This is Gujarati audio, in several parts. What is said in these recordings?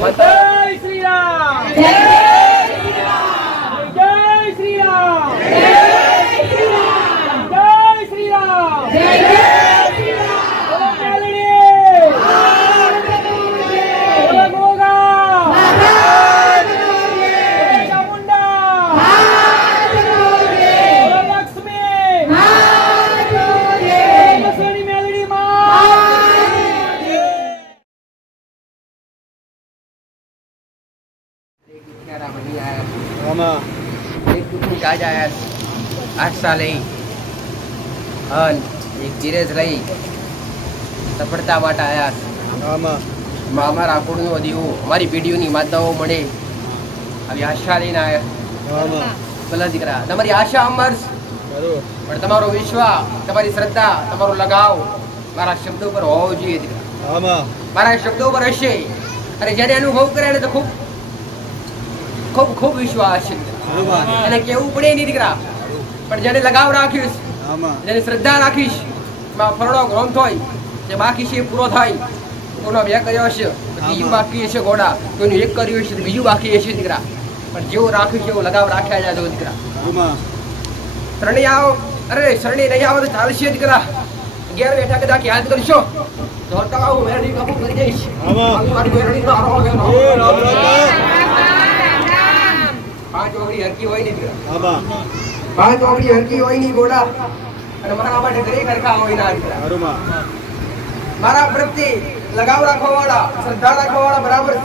जय श्री राम, जय श्री राम, जय श्री राम, जय श्री राम, जय श्री राम, जय श्री राम। बोलो मेलडी, बोलो गोगा, बोलो चामुंडा, बोलो लक्ष्मी, बोलो मेलडी मां। एक दुखी आज आया आशा लई अन एक ધીરજ લઈ સફળતા માટે આયા અમારા કુળનો દીવો અમારી પેઢીઓની માતાઓ મળે આવી આશા લઈને આયા ભલા દીકરા તમારી આશા અમર પણ તમારો વિશ્વાસ તમારી શ્રદ્ધા તમારો લગાવ મારા શબ્દો પર હોવો જોઈએ દીકરા મારા શબ્દો પર હશે અને જ્યારે અનુભવ કરે ને તો ખૂબ ખૂબ ખૂબ વિશ્વાસ છે અને કેવું પડે નહીં દીકરા પણ જેને લગાવ રાખ્યું જેને શ્રદ્ધા રાખીશ ફરણો ગ્રંથ હોય જે બાકી છે પૂરો થાય કોનો બે કર્યો હશે બીજું બાકી હશે ઘોડા કોઈનું એક કર્યું હશે બીજું બાકી હશે દીકરા પણ જેવું રાખ્યું છે એવું લગાવ રાખ્યા જાય દીકરા શરણે આવો અરે શરણે નહીં આવો તો ચાલશે દીકરા ઘેર બેઠા કદાચ યાદ કરશો તો આવું મેરડી કબૂલ કરી જઈશ પાંચ ઓગળી હરકી હોય નહીં દીકરા પાંચ ઓગળી હરકી હોય નહીં ઘોડા અને મારા માટે દરેક હરખા હોય ના દીકરા મારા પ્રત્યે લગાવ રાખવા વાળા શ્રદ્ધા રાખવા વાળા બરાબર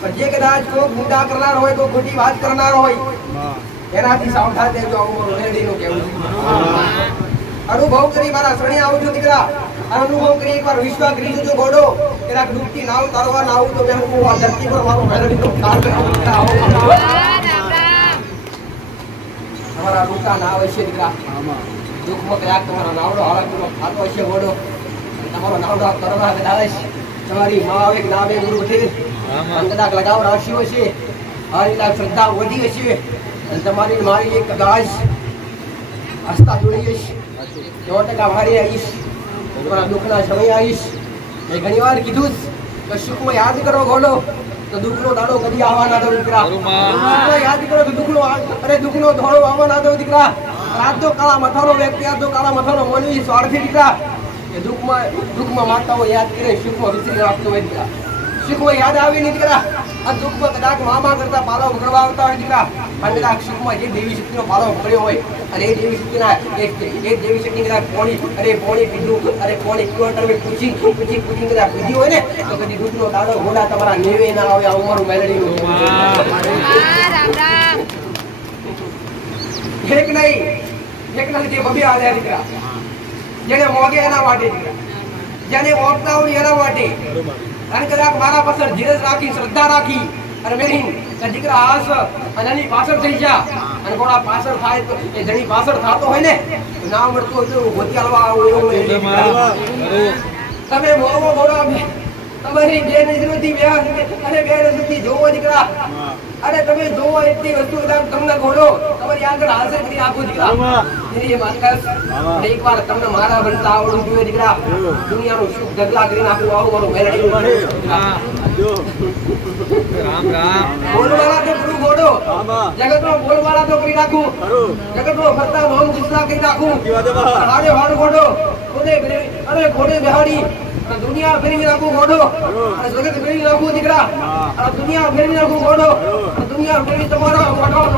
પણ જે કદાચ કોઈ ગુંડા કરનાર હોય કોઈ ખોટી વાત કરનાર હોય એનાથી સાવધાન રહેજો આવું મેરડીનું કહેવું અનુભવ કરી મારા શરણે આવજો દીકરા અનુભવ કરી એકવાર વિશ્વાસ કરી જો ઘોડો એના ડૂબતી નાવ તરવા ના આવું તો મેં હું આ ધરતી પર મારો મેરડીનો ખ્યાલ રાખું તમારા રૂટા ના હોય છે દીકરા દુઃખમાં કયાક તમારો નાવડો હાલાકીનો ખાતો હશે ઘોડો તમારો નાવડો કરવા કદાચ તમારી મા આવે કે ના આવે ગુરુ વઠે કદાચ લગાવ રાખ્યો હશે હારી લાખ શ્રદ્ધા વધી હશે અને તમારી મારી એક કદાચ આસ્થા જોડી હશે 100% મારી આવીશ તમારા દુઃખના સમય આવીશ મેં ઘણી વાર કીધું કે સુખમાં યાદ કરો ઘોડો તો દુઃખનો દાડો કદી આવવા ના દો દીકરા યાદ કરો તો દુઃખનો ધોળો આવવા ના દો દીકરા રાત તો કાળા મથાનો વ્યક્તિ આ તો કાળા મથાનો મોની સ્વાર્થી દીકરા એ દુઃખમાં માતાઓ યાદ કરે સુખમાં વિસરી રાખતો હોય દીકરા સુખમાં યાદ આવે નહીં દીકરા આ દુઃખમાં કદાચ મામા કરતા પાલો પકડવા આવતા હોય દીકરા અને કદાચ સુખમાં જે દેવી શક્તિનો પાલો પકડ્યો હોય અને એ દેવી શક્તિના એક દેવી શક્તિ કદાચ પોણી પીધું અરે પોણી પીવા તમે પૂછી કદાચ પીધી હોય ને તો કદી દુઃખનો દાડો ઘોડા તમારા નેવે ના આવે આ ઉમર મેલડીનું એક નહીં જે બબે આવ્યા દીકરા જેને મોગે એના માટે દીકરા જેને મોગતા હોય એના માટે અને કદાચ મારા પાછળ ધીરજ રાખી શ્રદ્ધા રાખી અને મેં દીકરા આસ અને એની પાછળ થઈ જા અને ઘોડા પાછળ થાય તો એ જણી પાછળ થતો હોય ને ના મળતો હોય તો ગોતિયાળવા આવો એવું તમે મોગો ઘોડા તમારી બે નજરોથી અને બે નજરથી જોવો દીકરા અરે તમે જોવો એટલી વસ્તુ તમને ઘોડો તમારી આગળ હાજર કરી આપો દીકરા એકવાર તમને મારા બનતા આવડવું જોઈએ દીકરા દુનિયાનું સુખ ઢગલા કરી નાખવું આવું મારું મેલડી રામ રામ બોલવાળા તો કરું ઘોડો જગતમાં બોલવાળા તો કરી નાખું જગતમાં ફરતા નોમ ગુસ્સા કરી નાખું હારે હાર ઘોડો અરે ઘોડે બિહાડી दुनिया फेरवी नाखू घोड़ो जगत फेरवी नाखू दीकरा दुनिया फेरवी नाखू घोड़ो दुनिया फेरवी तमारा राम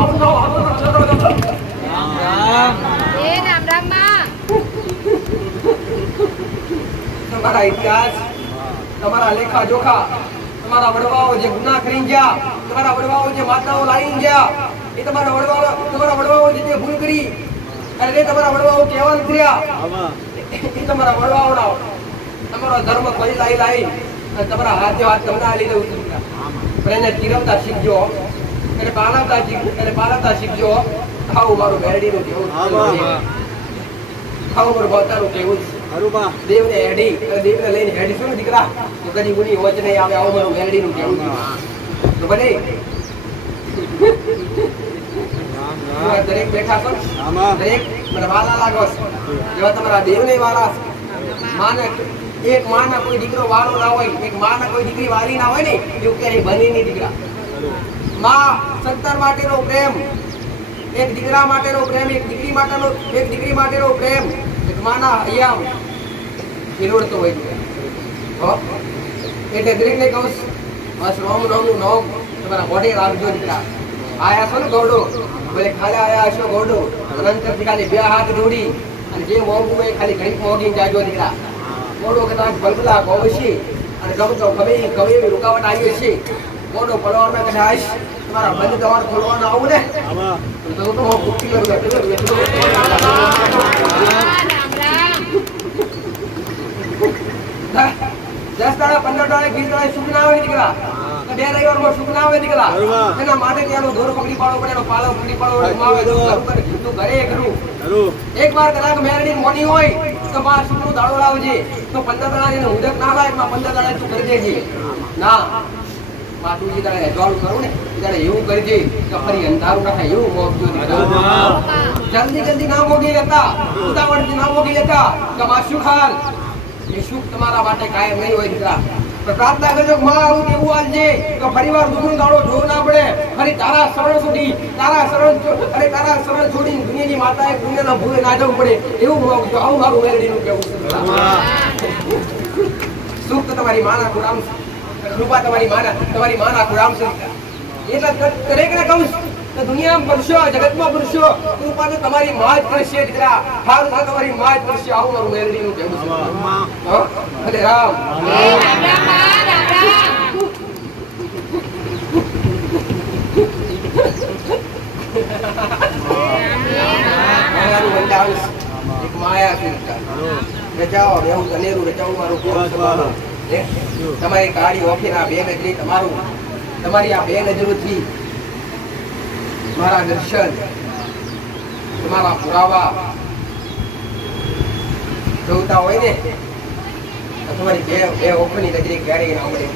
તમારા ઇતિહાસ તમારા લેખા જોખા તમારા વડવાઓ જે ગુનાહ કરીને ગયા તમારા વડવાઓ જે માતાઓ લાઈન ગયા એ તમારા વડવાઓ જે ભૂલ કરી અને એ તમારા વડવાઓ કેવા થયા એ તમારા વડવાઓના તમારો ધર્મ કોઈ લાઈ અને તમારા હાથે હાથ તમને આ લીધે ઉતરતા પણ એને ચીરવતા શીખજો એને પાલવતા શીખજો આવું મારું મેરડીનું કેવું આવું મારું ભવતાનું કેવું દેવને હેડી દેવને લઈને હેડી શું દીકરા તો કદી ગુની વચ નહીં આવે આવું મારું મેરડીનું કેવું તો બને દરેક બેઠા છો દરેક મને વાલા લાગો જેવા તમારા દેવને વાલા માને એક માના કોઈ દીકરો વારો ના હોય, એક માના કોઈ દીકરી વાલી ના હોય ને એવું ક્યારેય બની નહીં દીકરા. માં સંતાન માટેનો પ્રેમ, એક દીકરા માટેનો પ્રેમ, એક દીકરી માટેનો પ્રેમ, એક માના હૈયામ ખીલોડતો હોય છે. એટલે દરેકને કહું બસ રોમ રોમનું નોમ તમારા મોઢે રાખજો દીકરા. આયા છો ને ગોડો, ભલે ખાલી આયા છો ગોડો, અંતરથી ખાલી બે હાથ જોડી અને જે મોંઘું હોય ખાલી ઘડી મોંઘીને જાજો દીકરા. ગોડો કદાચ ભલભલા ગોવશી અને ગમતો ગમે એવી રૂકાવટ આવી છે, ગોડો પડવામાં કદાચ તમારા બંધ દ્વાર ખોલવાના આવું ને તો હું કુટી કરું. 10 દાડા 15 દાડા 20 દાડા સુખ ના આવે દીકરા, 2 રવિવારમાં સુખ ના આવે દીકરા. એના માટે ત્યાંનો દોરો પકડી પાડો પડે, એનો પાલો પકડી પાડો, તું ઘરે કરું. એક વાર કદાચ મેરડી મોની હોય તો બાર સુખનો દાડો લાવજે, તો 15 દાડા એને ઉદક ના લાય, 15 દાડા તું કરી દેજે. ના માં તું જે દાડે અજવાળું કરું ને ત્યારે એવું કરજે કે ફરી અંધારું ના થાય એવું મોગજો. જલ્દી ના મોગી લેતા, ઉતાવળથી ના મોગી લેતા કે માં સુખ હાલ, એ સુખ તમારા માટે કાયમ નહીં હોય દીકરા. પણ પ્રાર્થના કરજો માં આવું કેવું હાલજે તો ફરીવાર દુઃખનો દાડો જોવો ના પડે, ફરી તારા શરણ છોડી દુનિયાની માતાએ દુનિયાના ભૂલે ના જવું પડે એવું મોગજો. આવું મારું મેલડીનું કહેવું છે. સુખ તો તમારી માના ગુલામ છે, કૃપા તમારી માના ગુલામ છે. એટલે દરેકને કહું તો દુનિયામાં પુરુષો, જગતમાં પુરુષો કૃપા તો તમારી માં જ કરશે દીકરા. હારું તો તમારી માં જ કરશે. આવું મારું મેલડીનું કહેવું છે. હરે રામ. એક માયા છે રચાઓ એવું અનેરું રચાવું મારું તમારી કાળી ઓખીના બે નજરી તમારી આ બે નજરોથી મારા દર્શન, તમારા પુરાવા જોતા હોય ને તમારી બે ઓખની નજરે ક્યારેય ના મળે.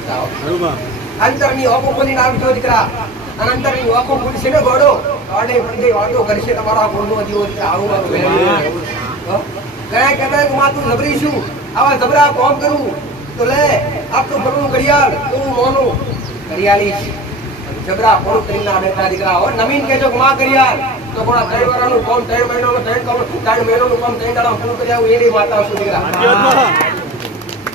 અંતરની ઓખો ખોલી નાખજો દીકરા, અને અંતરની ઓખો ખોલશે ને ગોડો આડે પડે વાતો કરશે તમારા ગુણનો દીવો. આવું મારું ગયા કહેતા કે માં તું જબરી છું, આવા જબરા કોમ કરું તો લે આપણું ભરવું ઘડિયાળ તું મોનું ઘડિયાળી જબરા કોણ કરી ના બેઠા દીકરા. હવે નવીન કહેજો કે માં ઘડિયાળ તો કોણ 3 વર્ષનું કોમ 3 મહિનાનું 3 મહિનાનું કામ 3 દાડા પૂરું કરી આવું એની માતા છું દીકરા.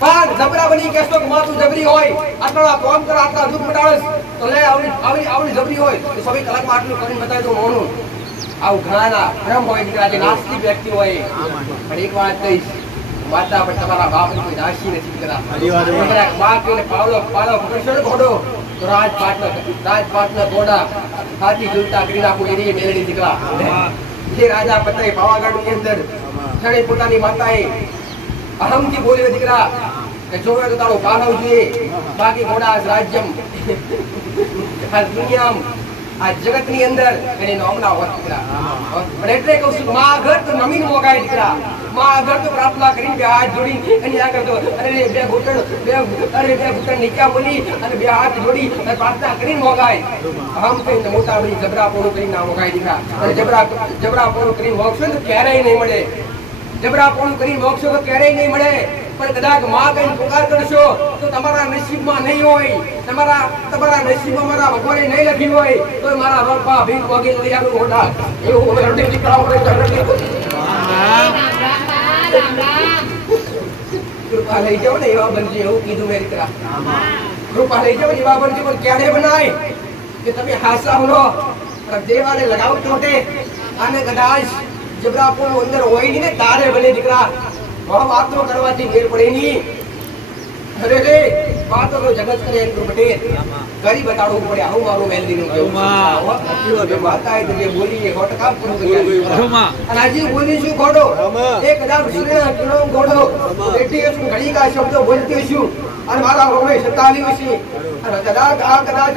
પણ જબરા બની કહેશો કે માં તું જબરી હોય, આટલા કોમ કર, આટલા દુઃખ મટાડસ તો લે આવડી જબરી હોય તો 24 કલાકમાં આટલું કરીને બતાવી દઉં મોનું. આવું ઘણા ભ્રમ હોય દીકરા, જે નાસ્તિક વ્યક્તિ હોય. પણ એક વાત કહીશ, માતા પણ તમારા બાપની કોઈ દાસી નથી દીકરા. બાપ એને પાવલો પકડશો ને ઘોડો તો રાજપાટના ઘોડા હાથી ઝૂલતા કરી નાખું એની મેલડી દીકરા. જે રાજા પતાએ પાવાગઢની અંદર છડે પોતાની માતાએ અહમથી બોલ્યો દીકરા કે જોવે તો તારો પાલવ જોઈએ, બાકી ઘોડા રાજ્યમ આ દુનિયામાં આ જગતની અંદર એની નોમના હોત દીકરા. પણ એટલે કહું છું માં ઘર તો નમીન મોગાય દીકરા, માં ઘર તો પ્રાર્થના કરીને બે હાથ જોડી એની આગળ તો બે ઘૂંટણ નીચા બોલી અને બે હાથ જોડી અને પ્રાર્થના કરીને મોગાય. આમ કહીને મોટા બની જબરાપોણું કરીને ના મોગાય દીકરા. અને જબરાપોણું કરીને મોગશો તો ક્યારેય નહીં મળે, જબરાપોણું કરીને મોગશો તો ક્યારેય નહીં મળે. પણ કદાચ માં કઈ પુકાર કરશો તો તમારા નસીબમાં નહીં હોય, તમારા નસીબમાં મારા ભગવાને નહીં લખ્યું હોય તો મારા રોપા ભીખ વગી લઈ આવું મોટા એવું રડી દીકરાઓ કૃપા લઈ જાઓ ને એવા બનજે એવું કીધું મેં દીકરા. કૃપા લઈ જાઓ એવા બનજે, પણ ક્યારે બનાય કે તમે હાસા હોનો પણ દેવાને લગાવ ચોટે અને કદાચ જબરાપોણું અંદર હોય નહીં ને તારે બને દીકરા. વાતો કરવાથી મેળ પડે નહીં. અરે રે વાતો તો જગત કરે એટલું બટે કરી બતાડવું પડે. આવું મારું મેલડીનું કહેવું છે. માતાએ તો જે બોલી એ ઘોટકા પૂરું કરી અને આજે બોલી છું ઘોડો એક કદાચ સૂર્યના કિરણો ઘોડો એટલી ઘડી કા શબ્દો બોલતી છું અને મારા રોમે સતાવી છે અને કદાચ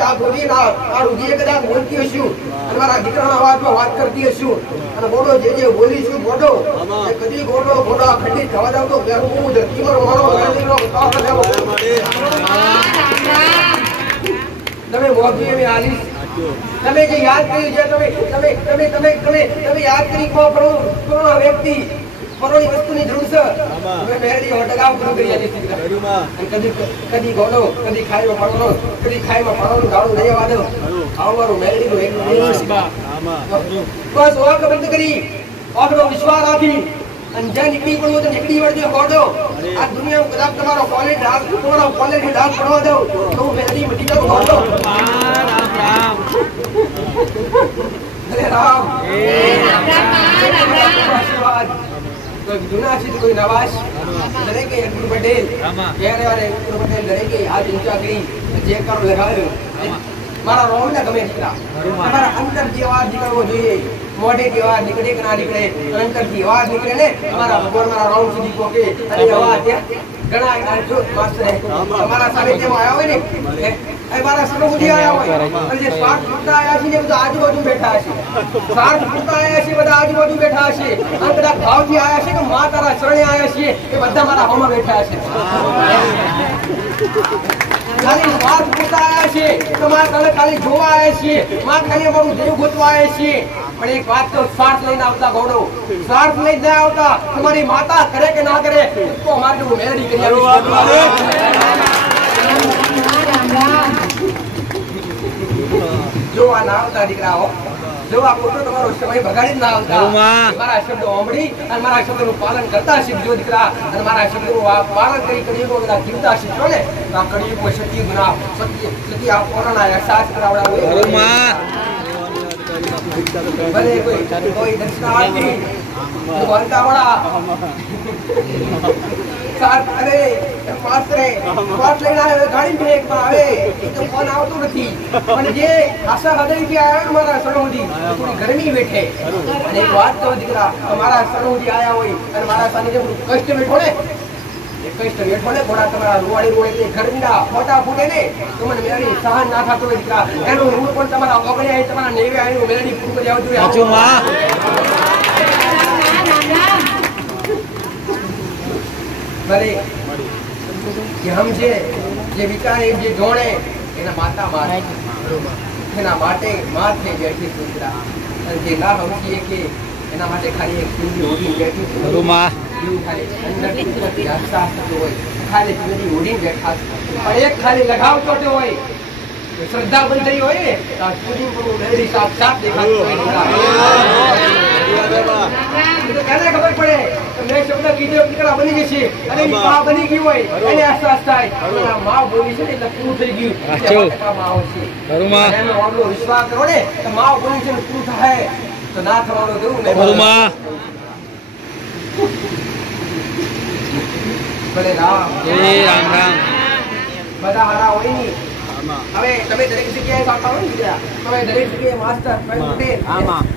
આ બોલી આ રૂજીએ કદાચ બોલતી હશું અને મારા દીકરાના અવાજમાં વાત કરતી હશું અને ઘોડો જે બોલી છું ઘોડો એ કદી ઘોડો ખંડિત થવા જાવ તો હું ધરતીમાં મારો તમે મોગી એવી આલીશ. તમે જે યાદ કર્યું છે તમે યાદ કરી કો વ્યક્તિ પરોની વસ્તુની જરૂર છે તમે મેરડી હોટગાવ ગુરુ કરી આલી દીકરા અને કદી ગોડો કદી ખાઈમાં પડવાનો કદી ખાઈમાં પડવાનું ગાળું નહીં આવવા દો આવવાનું મેરડીનું એક દિવસ બસ ઓક બંધ કરી ઓકનો વિશ્વાસ રાખી અને જ્યાં નીકળી પડવું તો નીકળી વળજો ગોડો આ દુનિયામાં કદાચ તમારો કોલેજ ડાક તમારો કોલેજ ડાક પડવા દો તો હું મેરડી મટી જાઉં ગોડો રામ આશીર્વાદ કોઈ જૂના છે કોઈ નવાજ દરેકે અટુર પટેલ ક્યારે વારે અટુર પટેલ દરેકે હાથ ઊંચા કરી જે કરો લગાવ્યો મારા રોમના ગમે દીકરા તમારા અંતર જે અવાજ નીકળવો જોઈએ મોઢે જે અવાજ નીકળે કે ના નીકળે અંતર જે અવાજ નીકળે ને તમારા ભગવાન મારા રોમ સુધી પહોંચે અને અવાજ ઘણા જો માસ્ટર તમારા સામે જેમ આવ્યા હોય ને એ મારા સરોવરી આવ્યા હોય અને જે સ્વાર્થ પૂરતા આવ્યા છે ને બધા આજુબાજુ બેઠા હશે સ્વાર્થ પૂરતા આવ્યા છે બધા આજુબાજુ બેઠા હશે અને બધા ભાવથી આવ્યા છે કે માં તારા શરણે આવ્યા છીએ એ બધા મારા હોમાં બેઠા હશે ખાલી સ્વાર્થ પૂરતા આવ્યા છે તો માં તને ખાલી જોવા આવ્યા છીએ માં ખાલી અમારું દેવ ગોતવા આવ્યા છીએ પણ એક વાત તો સ્વાર્થ લઈને આવતા ગોડો સ્વાર્થ લઈને ના આવતા તમારી માતા કરે કે ના કરે તો અમારે હું મેરડી કરી જો આ ના આવતા દીકરાઓ જો આ ખોટો તમારો સમય બગાડી ના આવતા મારા શબ્દો સાંભળી અને મારા શબ્દોનું પાલન કરતા શીખજો દીકરા અને મારા શબ્દોનું પાલન કરી કળિયુગમાં બધા જીવતા શીખજો ને તો આ કળિયુગમાં સત્યના સત્ય આ પોતાના અહેસાસ કરાવડાવો ભલે કોઈ દક્ષિણાથી બોલતા વાળા સાત અરે પાત્રે પાત લઈને આવે ગાડી બ્રેક માં આવે એ તો ફોન આવતો નથી પણ જે આશા હૃદયથી આવ્યા મારા સણોદી થોડી ગરમી બેઠે અને એક વાત તો દીકરા તમારા સણોદી આયા હોય અને મારા સામે જે કષ્ટ બેઠો ને કષ્ટ બેઠો ને ઘોડા તમારા રૂવાડી રોડે ગરમીના ફોટા ફૂટે ને તો મને મેરડી સહન ના થતો હોય દીકરા એનું રૂડ પણ તમારા ઓગણે આવી તમારા નેવે આવીને મેરડી પૂરું કરી આવતું ભલે કે હમ જે વિચારે જે જોણે એના માતા મારે એના માટે માથે બેઠી સુંદરા અને જે ના સમજીએ કે એના માટે ખાલી એક સુંદી ઓઢી બેઠી સુંદરા અંદરથી અહેસાસ થતો હોય ખાલી સુંદી ઓઢી બેઠા પણ એક ખાલી લગાવ ચોટો હોય શ્રદ્ધા બંધાઈ હોય ને તો આ સુંદી પર મેરડી સાક્ષાત દેખાતો હોય તો કેને ખબર પડે મેં શબ્દ કીધો દીકરા બની ગઈ છે અને મા બની ગઈ હોય એને અહેસાસ થાય મા બોલી છે એટલે પૂરું થઈ ગયું એનો આપણો વિશ્વાસ કરો ને તો મા બોલી છે પૂરું થાય તો ના થવાનું દેવું ને ભલે રામ રામ બધા હારા હોય ની હવે તમે દરેક જગ્યાએ સાંભળતા હોય ને તમે દરેક જગ્યાએ માસ્ટર પટેલ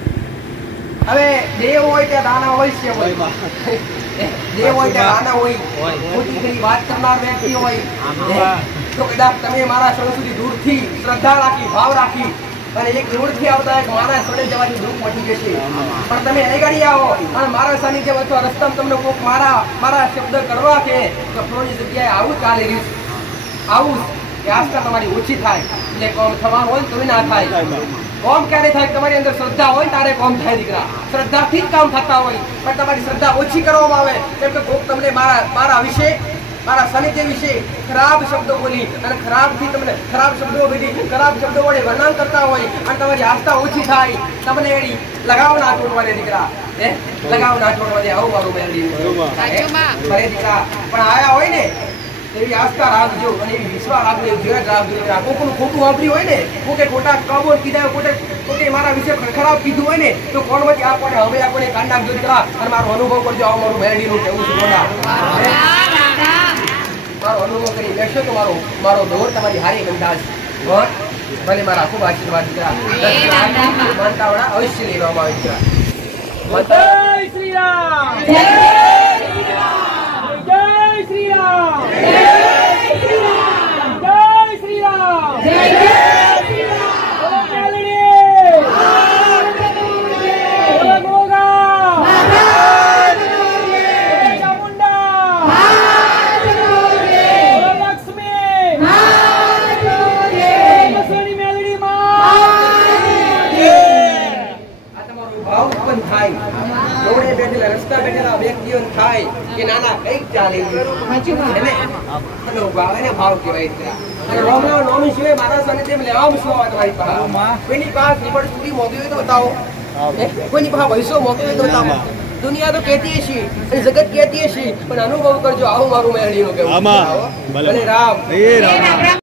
હવે દેવ હોય ત્યાં દાના હોય છે દેવ હોય ત્યાં દાના હોય મોટી કરી વાત કરનાર વ્યક્તિ હોય તો કદાચ તમે મારા શરણ સુધી દૂરથી શ્રદ્ધા રાખી ભાવ રાખી અને એક દૂરથી આવતા એક મારા શરણે જવાની દુઃખ મટી જશે પણ તમે અહીં ગાડી આવો અને મારા સાનિધ્ય અથવા રસ્તામાં તમને કોક મારા શબ્દ કરવા કે ફ્લોની જગ્યાએ આવું ચાલી રહ્યું આવું એ આસ્થા તમારી ઓછી થાય એટલે કોમ થવાનું હોય તો ના થાય કોમ ક્યારે થાય તમારી અંદર શ્રદ્ધા હોય તારે કોમ થાય દીકરા શ્રદ્ધાથી જ કામ થતા હોય પણ તમારી શ્રદ્ધા ઓછી કરવામાં આવે કેમ કે કોક તમને મારા વિશે મારા સાનિધ્ય વિશે ખરાબ શબ્દો બોલી અને ખરાબથી તમને ખરાબ શબ્દો બોલી ખરાબ શબ્દો વડે વર્ણન કરતા હોય અને તમારી આસ્થા ઓછી થાય તમને એની લગાવ ના છોડવા દે દીકરા લગાવ ના છોડવા દે આવું મારું મેરડી ભલે દીકરા પણ આયા હોય ને એવી આસ્થા રાખજો અને એવી વિશ્વાસ રાખજો ધીરજ રાખજો કોકનું ખોટું વાપર્યું હોય ને કોકે ખોટા કબોલ કીધા કોકે મારા વિશે ખરાબ કીધું હોય ને તો કોણ વચ્ચે આપણે હવે આપણે કાઢ નાખજો દીકરા અને મારો અનુભવ કરજો આવું મારું મેરડીનું કેવું છે મારો અનુભવ કરી લેશો તો મારો દોર તમારી હારી બંધાશે ભલે મારા ખૂબ આશીર્વાદ દીકરા માનતાવાળા અવશ્ય લેવામાં આવે દીકરા જય શ્રી રામ જય શ્રી રામ જય શ્રી રામ જય શ્રી રામ જય શ્રી રામ જય શ્રી રામ બોલો મેલડી બોલો ગોગા બોલો ચામુંડા બોલો લક્ષ્મી બોલો સોની મેલડી માં આ તમારો ભાવ ઉત્પન્ન થાય રોડે બેઠેલા રસ્તા બેઠેલા વ્યક્તિઓ એને અને ભાવ એને ભાવ કહેવાય દીકરા. અને રોમના નોમ સિવાય મારા સાને તેમ લેવામાં શું આવે તમારી પાસે? કોઈની પાસે નિબડ પૂરી મોટી હોય તો બતાવો. કોઈની પાસે પૈસો મોટી હોય તો બતાવો. દુનિયા તો કહેતી છે અને જગત કહેતી છે, પણ અનુભવ કરજો. આવું મારું મેળવીનું કહેવું. ભલે રામ.